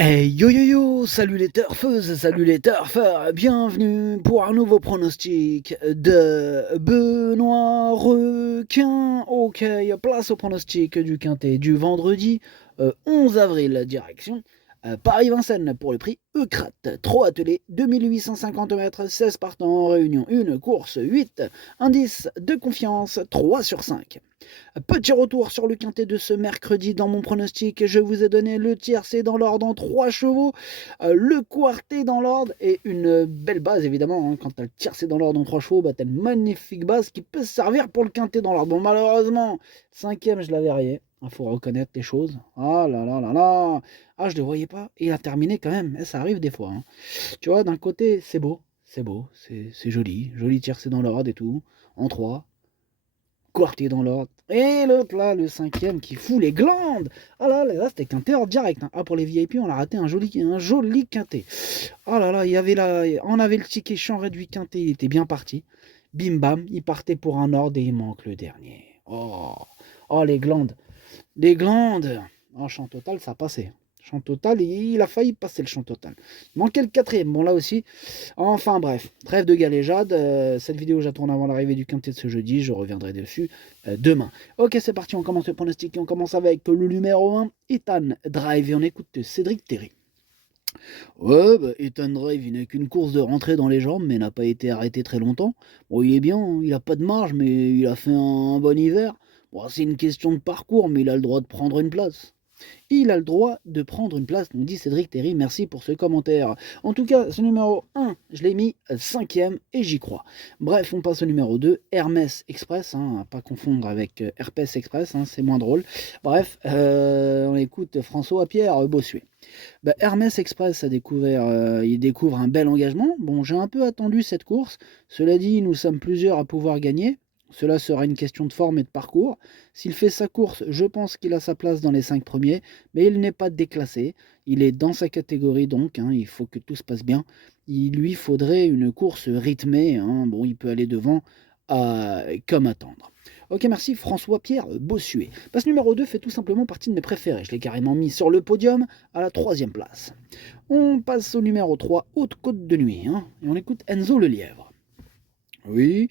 Hey yo yo yo, salut les turfeuses, salut les turfeurs, bienvenue pour un nouveau pronostic de Benoît Requin. Ok, place au pronostic du quintet du vendredi 11 avril, direction Paris-Vincennes pour le prix Eucrat. 3 attelés, 2850 mètres, 16 partants en réunion, une course, 8 indices de confiance, 3 sur 5. Petit retour sur le quintet de ce mercredi dans mon pronostic. Je vous ai donné le tiercé dans l'ordre en 3 chevaux, le quartet dans l'ordre et une belle base évidemment. Quand tu as le tiercé dans l'ordre en 3 chevaux, tu as une magnifique base qui peut servir pour le quintet dans l'ordre. Bon, malheureusement, cinquième, je l'avais rayé. Il faut reconnaître les choses. Ah là là là là. Ah, je ne le voyais pas. Et il a terminé quand même. Ça arrive des fois. Tu vois, d'un côté, c'est beau. C'est beau. C'est joli. Joli tiercé dans l'ordre et tout. En 3 quartier dans l'ordre. Et l'autre là, le cinquième qui fout les glandes. Ah là, c'était quintet hors direct. Ah, pour les VIP, on a raté un joli quintet. Ah là là, on avait le ticket champ réduit quintet, il était bien parti. Bim bam, il partait pour un ordre et il manque le dernier. Oh les glandes. Les glandes. En champ total, ça passait. Champ total, il a failli passer le champ total. Il manquait le quatrième. Bon là aussi, enfin bref, trêve de galéjade. Cette vidéo, j'attends avant l'arrivée du quintet de ce jeudi. Je reviendrai dessus demain. Ok, c'est parti. On commence le pronostic. On commence avec le numéro 1, Ethan Drive. Et on écoute Cédric Terry. Ouais, Ethan Drive, il n'a qu'une course de rentrée dans les jambes, mais n'a pas été arrêté très longtemps. Bon, il est bien, il a pas de marge, mais il a fait un bon hiver. Bon, c'est une question de parcours, mais il a le droit de prendre une place. Il a le droit de prendre une place, nous dit Cédric Terry. Merci pour ce commentaire. En tout cas, ce numéro 1, je l'ai mis 5e et j'y crois. Bref, on passe au numéro 2, Hermès Express, à pas confondre avec Herpès Express, c'est moins drôle. Bref, on écoute François-Pierre Bossuet. Hermès Express il découvre un bel engagement. Bon, j'ai un peu attendu cette course. Cela dit, nous sommes plusieurs à pouvoir gagner. Cela sera une question de forme et de parcours. S'il fait sa course, je pense qu'il a sa place dans les 5 premiers, mais il n'est pas déclassé. Il est dans sa catégorie donc, il faut que tout se passe bien. Il lui faudrait une course rythmée. Bon, il peut aller devant comme attendre. Ok, merci François-Pierre Bossuet. Passe numéro 2 fait tout simplement partie de mes préférés. Je l'ai carrément mis sur le podium à la 3e place. On passe au numéro 3, Haute-Côte de Nuit. Et on écoute Enzo le Lièvre. Oui,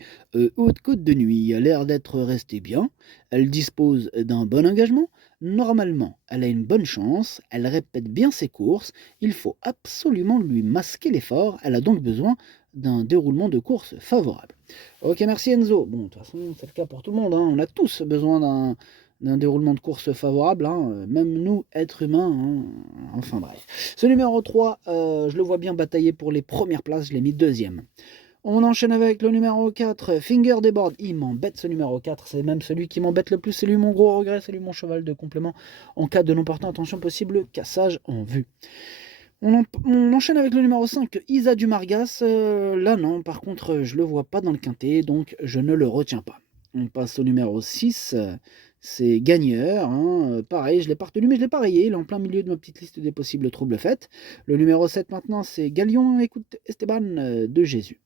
Haute-Côte de Nuit a l'air d'être restée bien. Elle dispose d'un bon engagement. Normalement, elle a une bonne chance. Elle répète bien ses courses. Il faut absolument lui masquer l'effort. Elle a donc besoin d'un déroulement de course favorable. Ok, merci Enzo. Bon, de toute façon, c'est le cas pour tout le monde. On a tous besoin d'un déroulement de course favorable, même nous, êtres humains. Enfin bref. Ce numéro 3, je le vois bien batailler pour les premières places. Je l'ai mis 2e. On enchaîne avec le numéro 4, Finger des Boards. Il m'embête ce numéro 4, c'est même celui qui m'embête le plus, c'est lui mon gros regret, c'est lui mon cheval de complément. En cas de non portant attention possible, cassage en vue. On enchaîne avec le numéro 5, Isa Dumargas. Là non, par contre, je le vois pas dans le quintet, donc je ne le retiens pas. On passe au numéro 6, c'est Gagneur. Pareil, je l'ai pas retenu, mais je l'ai pas rayé. Il est en plein milieu de ma petite liste des possibles troubles faites. Le numéro 7 maintenant, c'est Galion, écoute Esteban de Jésus.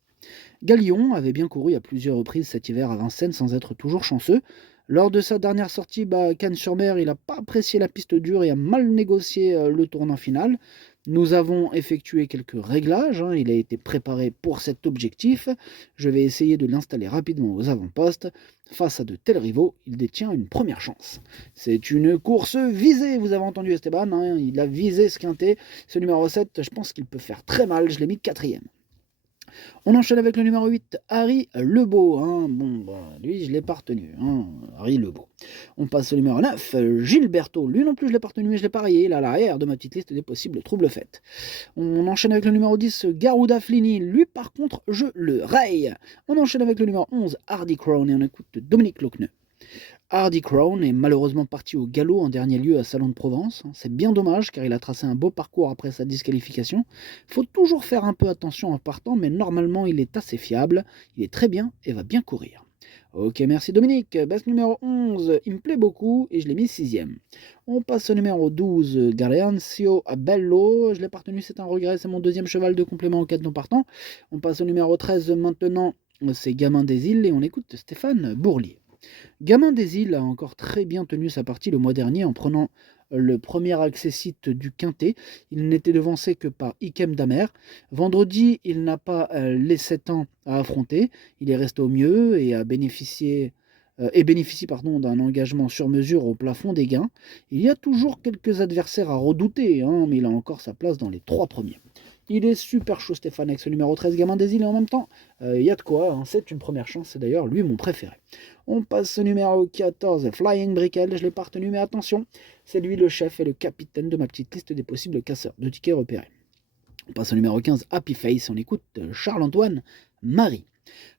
Galion avait bien couru à plusieurs reprises cet hiver à Vincennes sans être toujours chanceux. Lors de sa dernière sortie, Cannes-sur-Mer, il n'a pas apprécié la piste dure et a mal négocié le tournant final. Nous avons effectué quelques réglages, il a été préparé pour cet objectif. Je vais essayer de l'installer rapidement aux avant-postes. Face à de tels rivaux, il détient une première chance. C'est une course visée, vous avez entendu Esteban, il a visé ce quintet. Ce numéro 7, je pense qu'il peut faire très mal, je l'ai mis 4e. On enchaîne avec le numéro 8, Harry Lebeau. Lui, je ne l'ai pas retenu. Harry Lebeau. On passe au numéro 9, Gilberto. Lui non plus, je ne l'ai pas retenu, mais je l'ai pas rayé. Il est à l'arrière de ma petite liste des possibles troubles faits. On enchaîne avec le numéro 10, Garuda Flini. Lui, par contre, je le raye. On enchaîne avec le numéro 11, Hardy Crown. Et on écoute Dominique Lochneux. Hardy Crown est malheureusement parti au galop en dernier lieu à Salon de Provence. C'est bien dommage car il a tracé un beau parcours après sa disqualification. Il faut toujours faire un peu attention en partant, mais normalement il est assez fiable. Il est très bien et va bien courir. Ok, merci Dominique. Base numéro 11, il me plaît beaucoup et je l'ai mis 6e. On passe au numéro 12, Garencio Bello. Je l'ai pas retenu, c'est un regret, c'est mon 2e cheval de complément en cas de non partant. On passe au numéro 13 maintenant, c'est Gamin des Îles et on écoute Stéphane Bourlier. Gamin des Îles a encore très bien tenu sa partie le mois dernier en prenant le premier accessite du Quintet. Il n'était devancé que par Ikem Damer. Vendredi, il n'a pas les 7 ans à affronter. Il est resté au mieux et a bénéficié et bénéficie d'un engagement sur mesure au plafond des gains. Il y a toujours quelques adversaires à redouter, hein, mais il a encore sa place dans les 3 premiers. Il est super chaud Stéphane avec ce numéro 13 Gamin des Îles et en même temps, il y a de quoi, hein, c'est une première chance, c'est d'ailleurs lui mon préféré. On passe au numéro 14, Flying Brickle, je l'ai pas retenu mais attention, c'est lui le chef et le capitaine de ma petite liste des possibles casseurs de tickets repérés. On passe au numéro 15, Happy Face, on écoute Charles-Antoine Marie.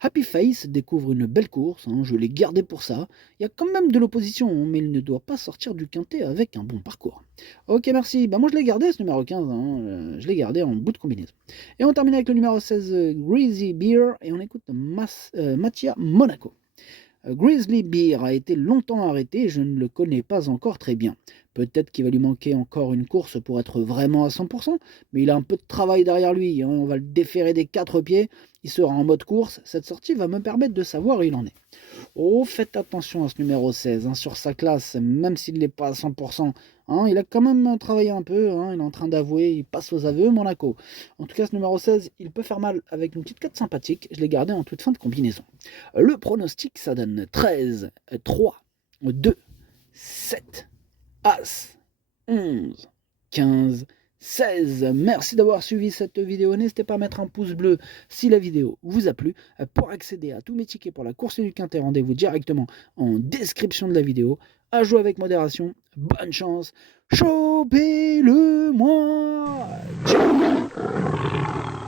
Happy Face découvre une belle course, hein, je l'ai gardé pour ça. Il y a quand même de l'opposition, hein, mais il ne doit pas sortir du quintet avec un bon parcours. Ok, merci. Bah, moi, je l'ai gardé, ce numéro 15. Hein, je l'ai gardé en bout de combinaison. Et on termine avec le numéro 16, Greasy Beer, et on écoute Mattia Monaco. Grizzly Beer a été longtemps arrêté et je ne le connais pas encore très bien. Peut-être qu'il va lui manquer encore une course pour être vraiment à 100%, mais il a un peu de travail derrière lui, hein, on va le déférer des 4 pieds, il sera en mode course, cette sortie va me permettre de savoir où il en est. Oh, faites attention à ce numéro 16, hein, sur sa classe, même s'il n'est pas à 100%, hein, il a quand même travaillé un peu, hein, il est en train d'avouer, il passe aux aveux, Monaco. En tout cas, ce numéro 16, il peut faire mal avec une petite cote sympathique, je l'ai gardé en toute fin de combinaison. Le pronostic, ça donne 13, 3, 2, 7, As, 11, 15, 16. Merci d'avoir suivi cette vidéo. N'hésitez pas à mettre un pouce bleu si la vidéo vous a plu. Pour accéder à tous mes tickets pour la course du Quintet, rendez-vous directement en description de la vidéo. À jouer avec modération. Bonne chance. Chopez-le-moi. Ciao.